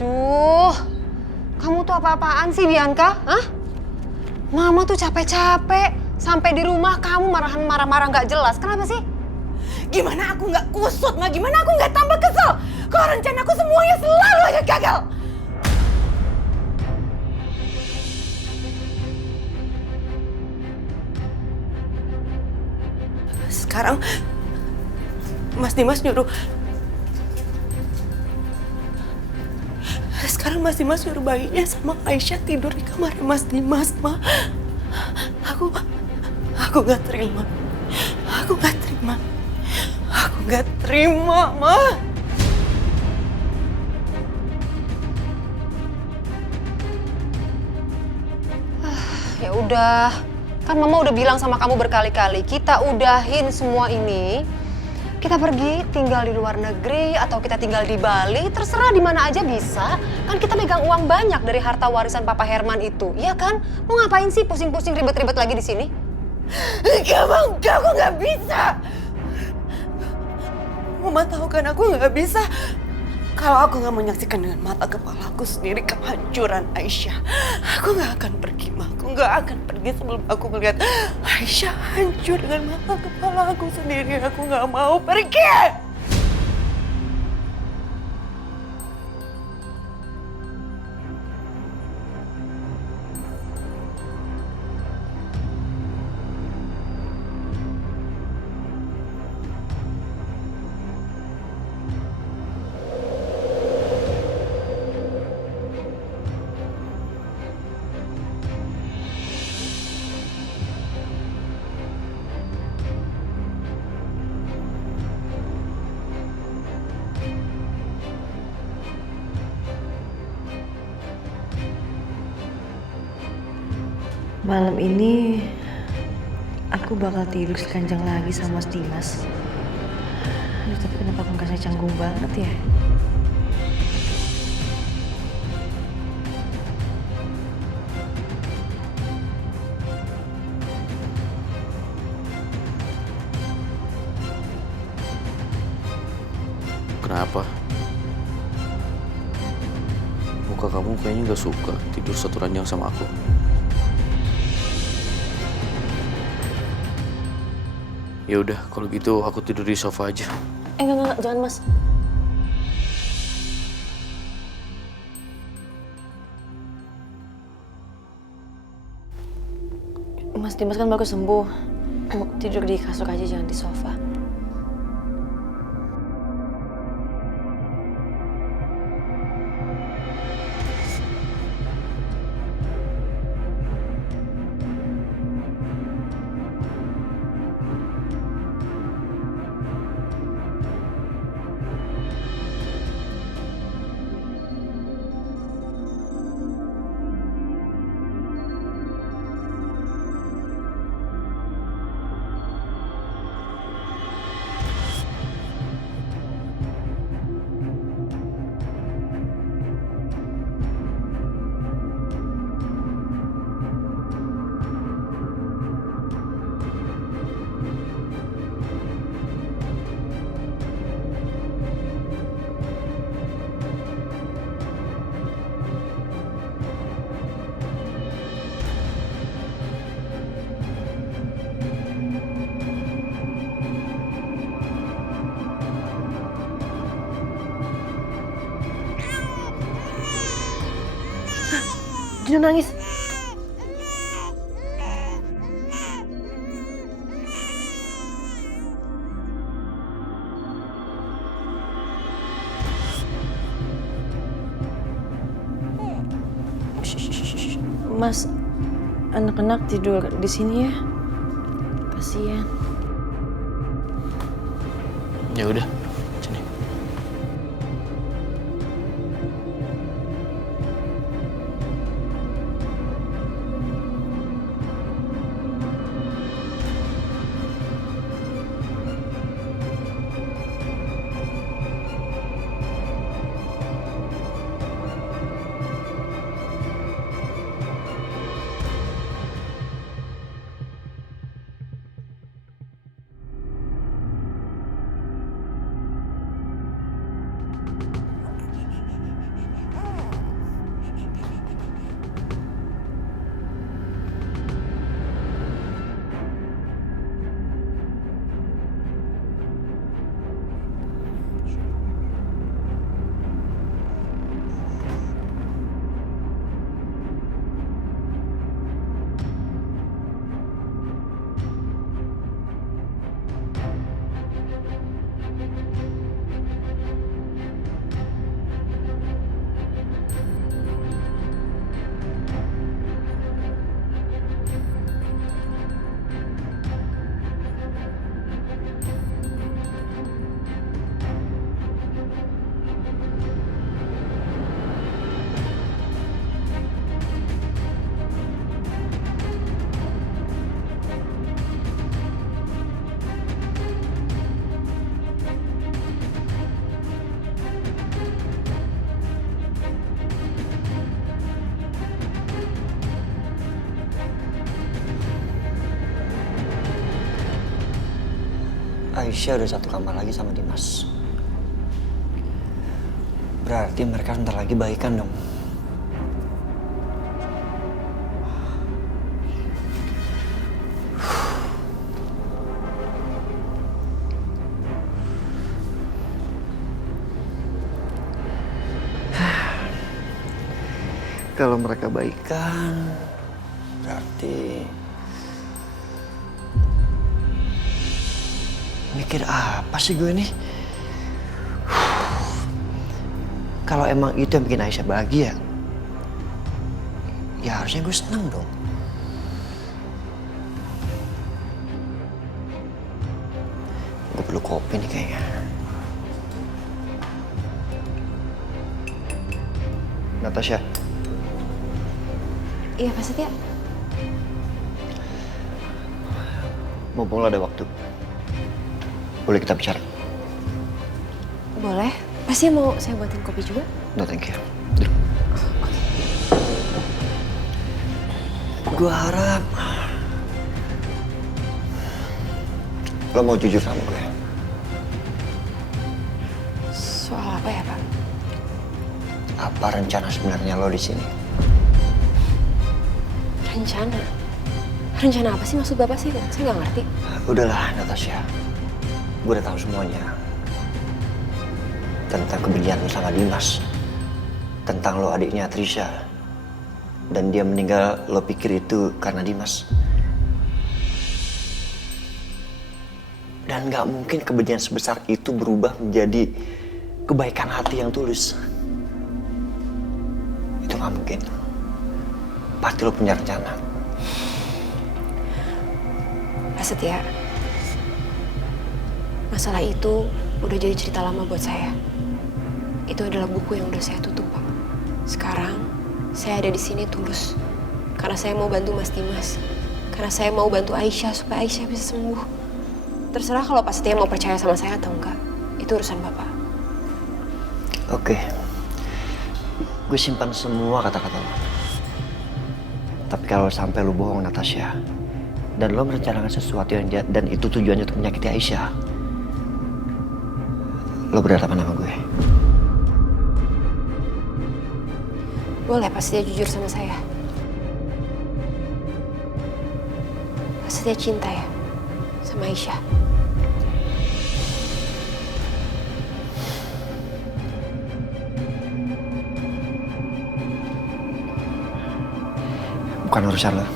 Aduh, kamu tuh apa-apaan sih Bianca? Hah? Mama tuh capek-capek, sampai di rumah kamu marah-marah nggak jelas. Kenapa sih? Gimana aku nggak kusut, Ma? Gimana aku nggak tambah kesel? Kalau rencanaku semuanya selalu aja gagal. Sekarang Mas Dimas nyuruh. Sekarang Mas Dimas nyuruh bayinya sama Aisyah tidur di kamarnya Mas Dimas, Ma. Aku nggak terima. Aku nggak terima. Aku nggak terima, Ma. Ya udah, kan Mama udah bilang sama kamu berkali-kali, kita udahin semua ini. Kita pergi tinggal di luar negeri atau kita tinggal di Bali, terserah di mana aja bisa. Kan kita megang uang banyak dari harta warisan Papa Herman itu, iya kan? Mau ngapain sih pusing-pusing ribet-ribet lagi di sini? Enggak, Ma, enggak, aku nggak bisa. Mama tahu kan aku nggak bisa. Kalau aku nggak menyaksikan dengan mata kepalaku sendiri kehancuran Aisyah, aku nggak akan pergi, Ma. Aku nggak akan pergi sebelum aku melihat Aisyah hancur dengan mata kepala aku sendiri. Aku nggak mau pergi. Malam ini aku bakal tidur sekanjang lagi sama Mas Dimas. Aduh, tapi kenapa aku ngerasa canggung banget ya? Kenapa? Muka kamu kayaknya gak suka tidur satu ranjang sama aku. Ya udah, kalau gitu aku tidur di sofa aja. Enggak, jangan Mas. Mas Dimas kan baru sembuh. Tidur di kasur aja, jangan di sofa. Jangan nangis. Mas, anak-anak tidur di sini ya. Kasihan. Ya udah, sini. Aisyah udah satu kamar lagi sama Dimas. Berarti mereka bentar lagi baikan dong. Kalau mereka baikan, berarti mikir apa sih gue nih? Kalau emang itu yang bikin Aisyah bahagia, ya harusnya gue seneng dong. Gue perlu kopi nih kayaknya. Natasha. Iya, Pak Setia. Mumpung lo ada waktu, boleh kita bicara? Boleh. Pasti mau saya buatin kopi juga? No, thank you. Duduk. Gue harap lo mau jujur sama gue. Soal apa ya, Pak? Apa rencana sebenarnya lo di sini? Rencana? Rencana apa sih maksud Bapak sih? Saya nggak ngerti. Udahlah, Natasha. Gue udah tahu semuanya. Tentang kebencian lo sama Dimas. Tentang lo adiknya Trisha. Dan dia meninggal, lo pikir itu karena Dimas. Dan gak mungkin kebencian sebesar itu berubah menjadi kebaikan hati yang tulus. Itu gak mungkin. Pasti lo punya rencana. Pak Setia, masalah itu udah jadi cerita lama buat saya. Itu adalah buku yang udah saya tutup, Pak. Sekarang, saya ada di sini tulus. Karena saya mau bantu Mas Dimas. Karena saya mau bantu Aisyah supaya Aisyah bisa sembuh. Terserah kalau Pak Setia mau percaya sama saya atau enggak. Itu urusan Bapak. Oke. Gue simpan semua kata-kata lo. Tapi kalau sampai lo bohong, Natasha, dan lo merencanakan sesuatu yang jahat dan itu tujuannya untuk menyakiti Aisyah, lo berhadapan sama gue. Boleh Pak Setia jujur sama saya? Pak Setia cinta ya sama Aisyah? Bukan urusan lo.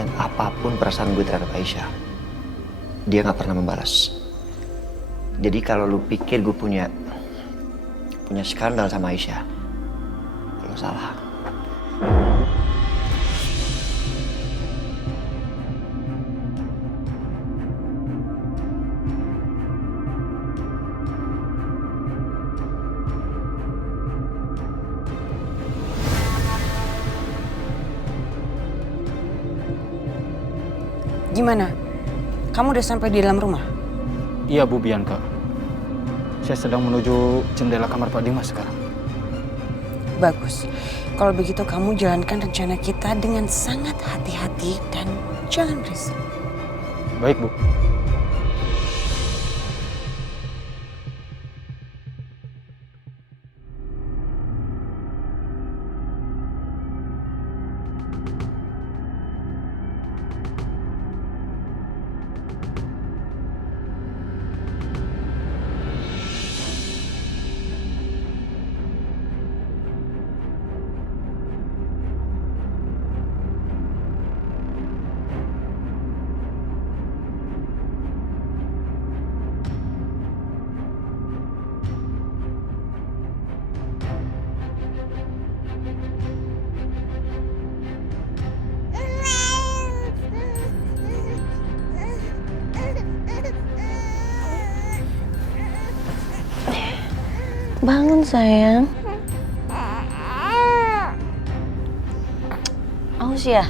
Dan apapun perasaan gue terhadap Aisyah, dia gak pernah membalas. Jadi kalau lu pikir gue punya skandal sama Aisyah, lo salah. Gimana? Kamu udah sampai di dalam rumah? Iya, Bu Bianca. Saya sedang menuju jendela kamar Pak Dimas sekarang. Bagus. Kalau begitu kamu jalankan rencana kita dengan sangat hati-hati dan jangan berisik. Baik, Bu. Bangun sayang. Aus ya?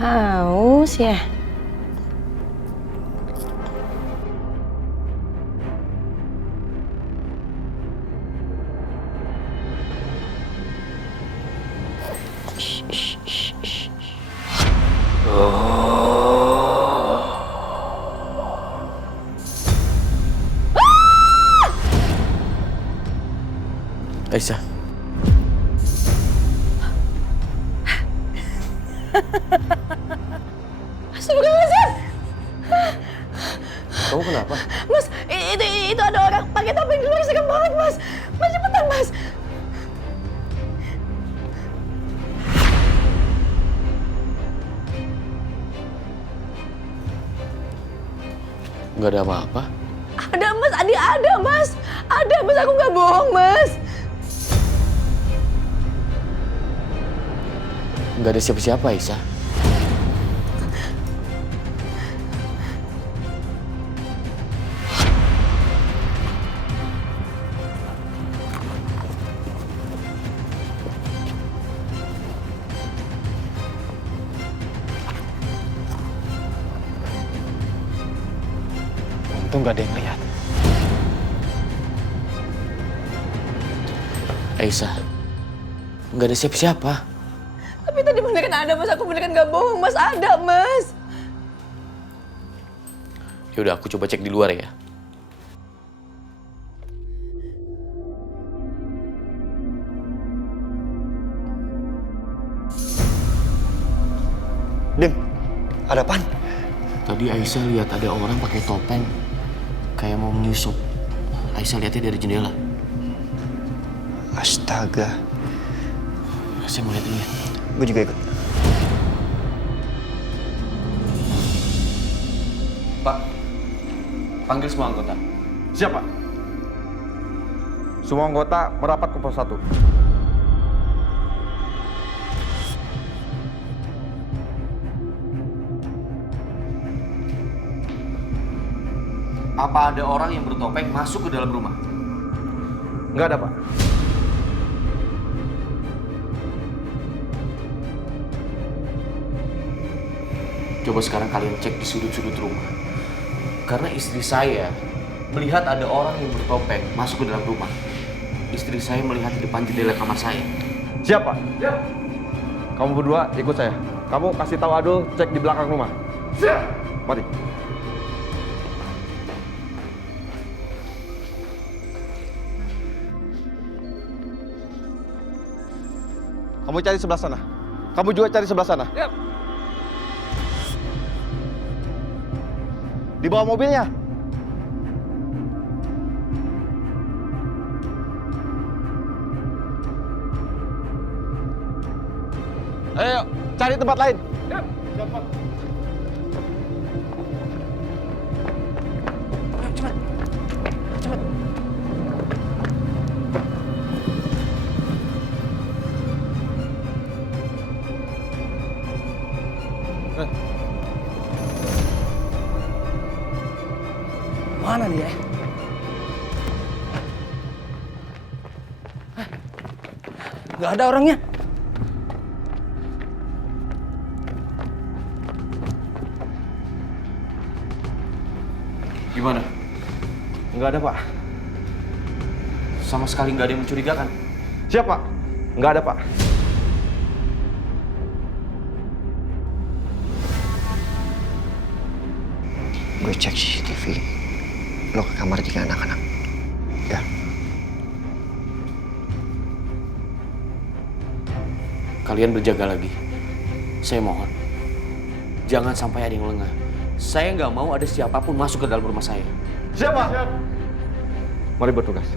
Haus ya? Aisyah. Astagfirullahaladzim! Kamu kenapa? Mas, itu ada orang pakai topeng di luar, serem banget, Mas. Mas, cepetan, Mas. Nggak ada apa-apa. Ada, Mas. Ada, Mas. Ada, Mas. Aku nggak bohong, Mas. Nggak ada siapa-siapa, Aisyah. Untung gak ada yang lihat. Aisyah, nggak ada siapa-siapa. Tapi tadi beneran ada, Mas. Aku beneran nggak bohong, Mas. Ada, Mas. Yaudah, aku coba cek di luar ya. Dim, ada apaan? Tadi Aisyah lihat ada orang pakai topeng, kayak mau menyusup. Aisyah lihatnya dari jendela. Astaga, Saya mau lihat dulu ya. gue juga ikut. Pak, panggil semua anggota. Siapa? Semua anggota merapat ke pos 1. Apa ada orang yang bertopeng masuk ke dalam rumah? Nggak ada, Pak. Coba sekarang kalian cek di sudut-sudut rumah. Karena istri saya melihat ada orang yang bertopeng masuk ke dalam rumah. Istri saya melihat di depan jendela kamar saya. Siapa? Siap. Kamu berdua ikut saya. Kamu kasih tahu Adul cek di belakang rumah. Siap. Mari. Kamu cari sebelah sana. Kamu juga cari sebelah sana. Siap. Di bawah mobilnya. Ayo, cari tempat lain. Siap. Siap, Pak. Ayo, cepat. Cepat. Mana dia? Gak ada orangnya. Gimana? Nggak ada, Pak. Sama sekali nggak ada yang mencurigakan. Siapa? Nggak ada, Pak. Gue cek CCTV. Lo ke kamar 3 anak-anak. Ya. Kalian berjaga lagi. Saya mohon. Jangan sampai ada yang lengah. Saya nggak mau ada siapapun masuk ke dalam rumah saya. Siapa? Siap. Mari bertugas.